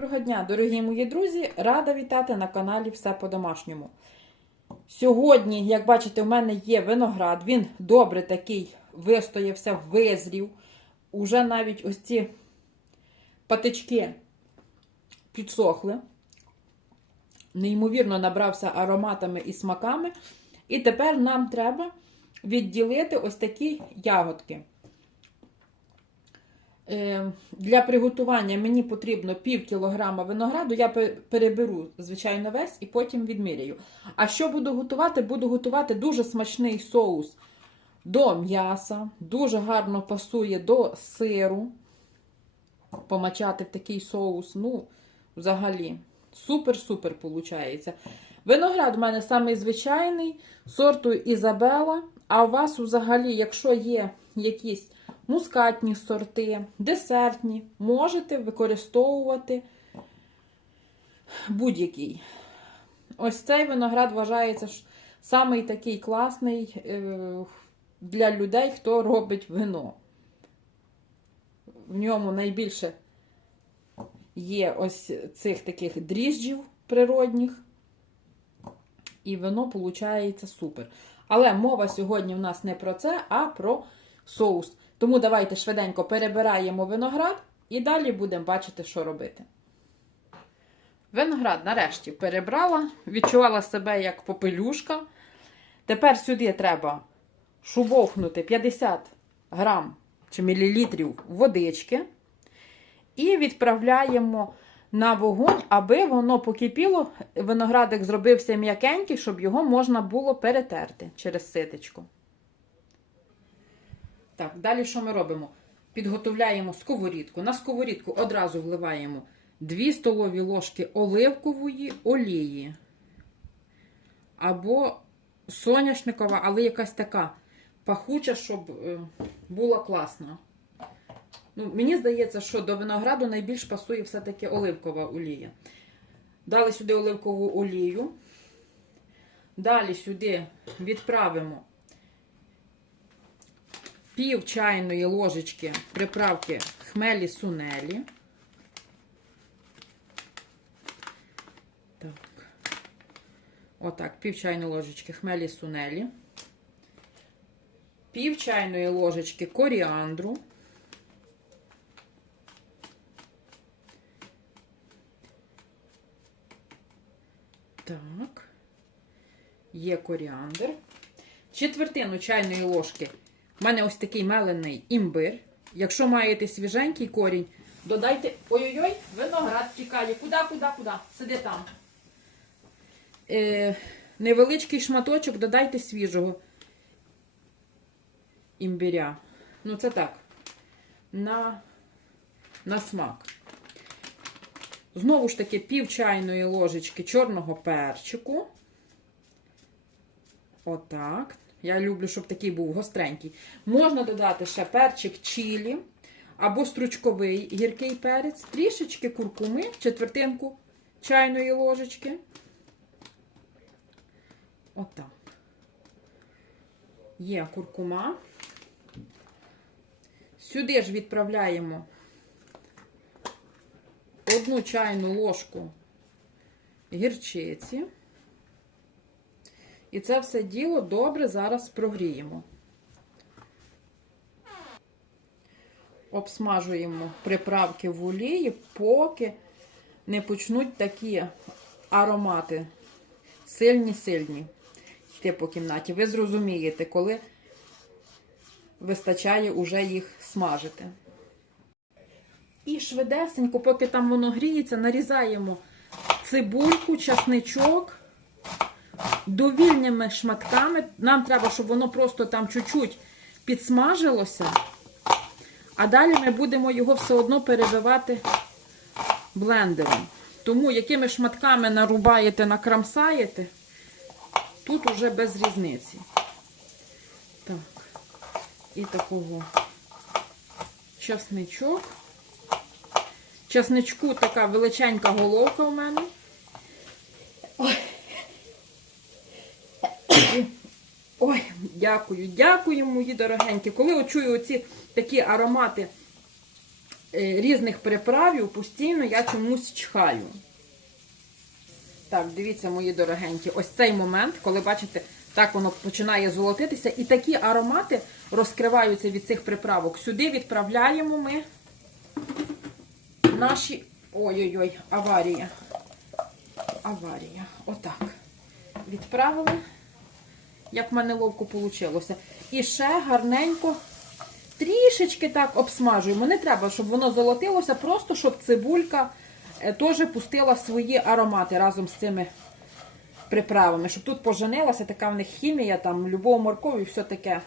Доброго дня, дорогі мої друзі! Рада вітати на каналі Все по-домашньому. Сьогодні, як бачите, у мене є виноград. Він добре такий вистоявся, визрів. Уже навіть ось ці патички підсохли. Неймовірно набрався ароматами і смаками. І тепер нам треба відділити ось такі ягодки. Е, Для приготування мені потрібно пів кілограма винограду. Я переберу, звичайно, весь і потім відміряю. А що буду готувати? Буду готувати дуже смачний соус до м'яса. Дуже гарно пасує до сиру. Помачати в такий соус. Ну, взагалі, супер-супер виходить. Виноград у мене самий звичайний, сорту Ізабела. А у вас взагалі, якщо є якісь мускатні сорти, десертні, можете використовувати будь-який. Ось цей виноград вважається самий такий класний е, для людей, хто робить вино. В ньому найбільше є ось цих таких дріжджів природних. І вино виходить супер. Але мова сьогодні в нас не про це, а про соус. Тому давайте швиденько перебираємо виноград і далі будемо бачити, що робити. Виноград нарешті перебрала, відчувала себе як попелюшка. Тепер сюди треба шубовхнути 50 грам чи мілілітрів водички. І відправляємо на вогонь, аби воно покипіло, виноградик зробився м'якенький, щоб його можна було перетерти через ситечко. Так, далі що ми робимо? Підготовляємо сковорідку. На сковорідку одразу вливаємо 2 столові ложки оливкової олії. Або соняшникова, але якась така пахуча, щоб е, була класна. Ну, мені здається, що до винограду найбільш пасує все-таки оливкова олія. Дали сюди оливкову олію. Далі сюди відправимо пів чайної ложечки приправки хмелі сунелі. Так. Отак, пів чайної ложечки хмелі сунелі. Пів чайної ложечки коріандру. Так. Є коріандр. Четвертину чайної ложки. У мене ось такий мелений імбир. Якщо маєте свіженький корінь, додайте. Ой-ой-ой, виноград тікає. Куди, куди, куди? Сиди там. Е, невеличкий шматочок додайте свіжого імбиря. Ну, це так. На, на смак. Знову ж таки, пів чайної ложечки чорного перчику. Отак. Я люблю, щоб такий був гостренький. Можна додати ще перчик чилі або стручковий гіркий перець, трішечки куркуми, четвертинку чайної ложечки. Отак. Є куркума. Сюди ж відправляємо одну чайну ложку гірчиці. І це все діло добре зараз прогріємо. Обсмажуємо приправки в олії, поки не почнуть такі аромати сильні-сильні йти по кімнаті. Ви зрозумієте, коли вистачає уже їх смажити. І швидесенько, поки там воно гріється, нарізаємо цибульку, часничок довільними шматками. Нам треба, щоб воно просто там чуть-чуть підсмажилося. А далі ми будемо його все одно перебивати блендером. Тому, якими шматками нарубаєте, накрамсаєте, тут уже без різниці. Так, і такого часничок. Часничку така величенька головка у мене. Ой, дякую, дякую, мої дорогенькі. Коли от чую оці такі аромати е, різних приправів постійно я чомусь чхаю. Так, дивіться, мої дорогенькі, ось цей момент, коли бачите, так воно починає золотитися, і такі аромати розкриваються від цих приправок. Сюди відправляємо ми наші. Ой-ой-ой, аварія. Аварія. Отак. Відправили, як в мене ловко вийшло. І ще гарненько, трішечки так обсмажуємо. Не треба, щоб воно золотилося, просто щоб цибулька е, теж пустила свої аромати разом з цими приправами. Щоб тут поженилася, така в них хімія, там, любов моркові, все таке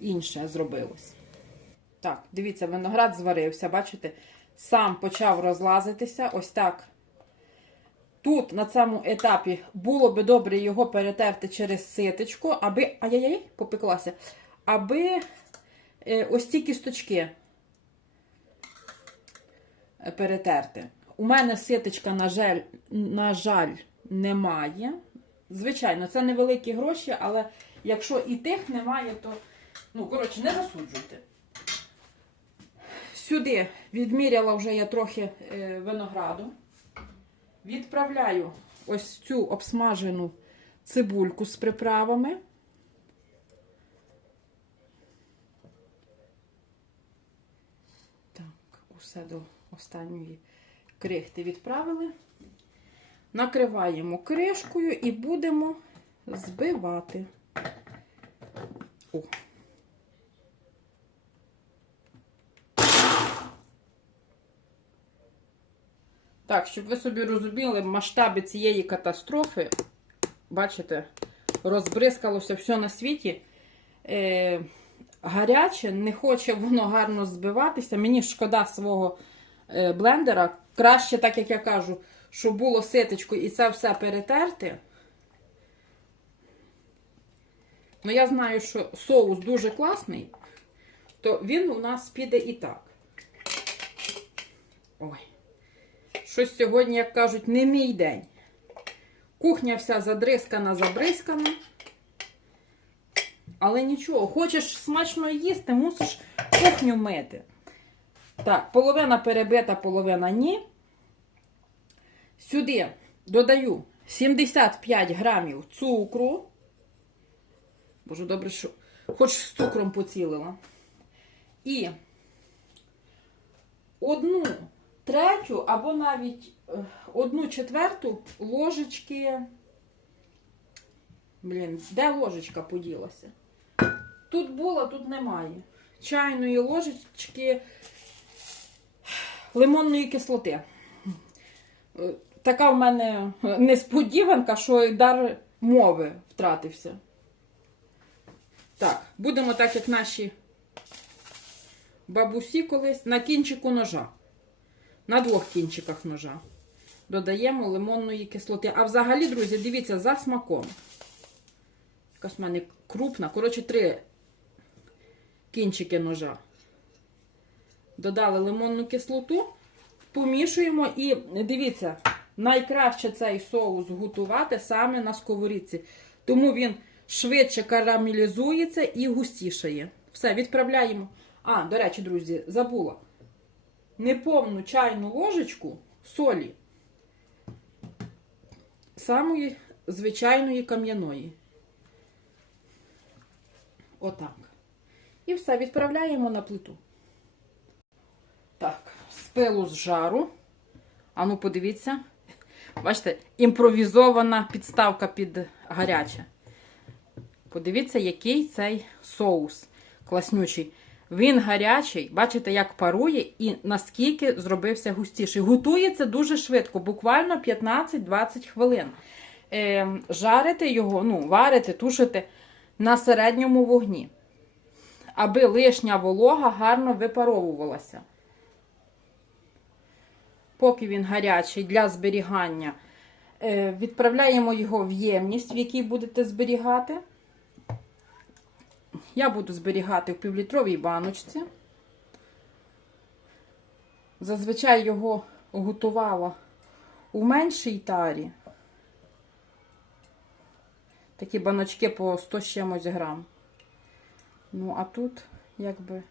інше зробилось. Так, дивіться, виноград зварився, бачите? Сам почав розлазитися. Ось так. Тут на цьому етапі було би добре його перетерти через ситочку, аби. Ай-яй-яй, попеклася. Аби е, ось ці кісточки е, перетерти. У мене ситочка, на жаль, на жаль, немає. Звичайно, це невеликі гроші, але якщо і тих немає, то, ну, коротше, не засуджуйте. Сюди відміряла вже я трохи е, винограду. Відправляю ось цю обсмажену цибульку з приправами. Так, усе до останньої крихти відправили. Накриваємо кришкою і будемо збивати. О. Так, щоб ви собі розуміли, масштаби цієї катастрофи, бачите, розбризкалося все на світі. Е, гаряче, не хоче воно гарно збиватися. Мені шкода свого е, блендера. Краще, так як я кажу, щоб було ситочко і це все перетерти. Ну, я знаю, що соус дуже класний, то він у нас піде і так. Ой. Щось сьогодні, як кажуть, не мій день. Кухня вся задрискана, забризкана. Але нічого, хочеш смачно їсти, мусиш кухню мити. Так, половина перебита, половина ні. Сюди додаю 75 грамів цукру. Боже, добре, що хоч з цукром поцілила. І одну третю або навіть е, одну четверту ложечки. Блін, де ложечка поділася? Тут була, тут немає. Чайної ложечки лимонної кислоти. Е, Така в мене несподіванка, що дар мови втратився. Так, будемо так, як наші бабусі колись, на кінчику ножа. На двох кінчиках ножа. Додаємо лимонної кислоти. А взагалі, друзі, дивіться, за смаком. Якась в мене крупна. Коротше, три кінчики ножа. Додали лимонну кислоту, помішуємо і дивіться, найкраще цей соус готувати саме на сковорідці. Тому він швидше карамелізується і густішає. Все, відправляємо. А, до речі, друзі, забула. Неповну чайну ложечку солі. Самої звичайної кам'яної. Отак. І все, відправляємо на плиту. Так, з пилу з жару. Ану, подивіться. Бачите, імпровізована підставка під гаряче. Подивіться, який цей соус класнючий. Він гарячий, бачите, як парує і наскільки зробився густіший. Готується дуже швидко, буквально 15-20 хвилин. Е, жарите його, ну, варите, тушите на середньому вогні, аби лишня волога гарно випаровувалася. Поки він гарячий для зберігання, е, відправляємо його в ємність, в якій будете зберігати. Я буду зберігати в півлітровій баночці. Зазвичай його готувала у меншій тарі. Такі баночки по 100 з чимось грам. Ну, а тут, якби,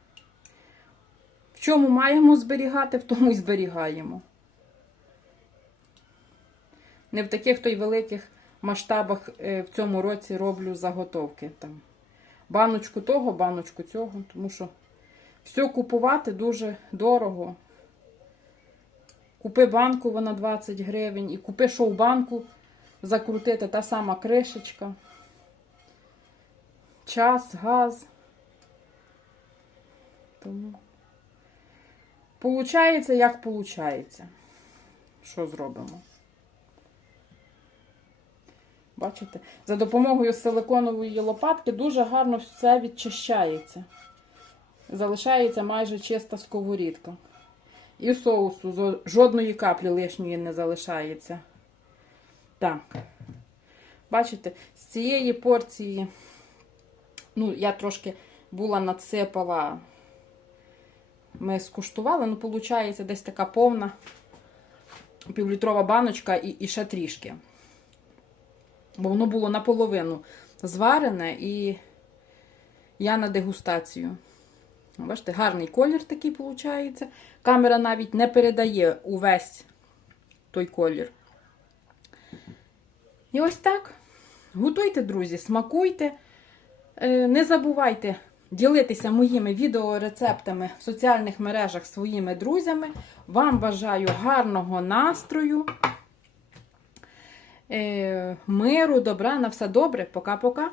в чому маємо зберігати, в тому й зберігаємо. Не в таких то й великих масштабах е, в цьому році роблю заготовки. Там. Баночку того, баночку цього, тому що все купувати дуже дорого. Купи банку, вона 20 гривень, і купи шоу-банку закрутити, та сама кришечка. Час, газ. Тому. Получається, як получається. Що зробимо? Бачите? За допомогою силиконової лопатки дуже гарно все відчищається. Залишається майже чиста сковорідка. І соусу жодної каплі лишньої не залишається. Так. Бачите, з цієї порції, ну, я трошки була надсипала. Ми скуштували, ну, виходить, десь така повна півлітрова баночка і, і ще трішки. Бо воно було наполовину зварене і я на дегустацію. Бачите, гарний колір такий виходить. Камера навіть не передає увесь той колір. І ось так. Готуйте, друзі, смакуйте. Е, Не забувайте ділитися моїми відеорецептами в соціальних мережах своїми друзями. Вам бажаю гарного настрою, миру, добра, на все добре. Пока-пока.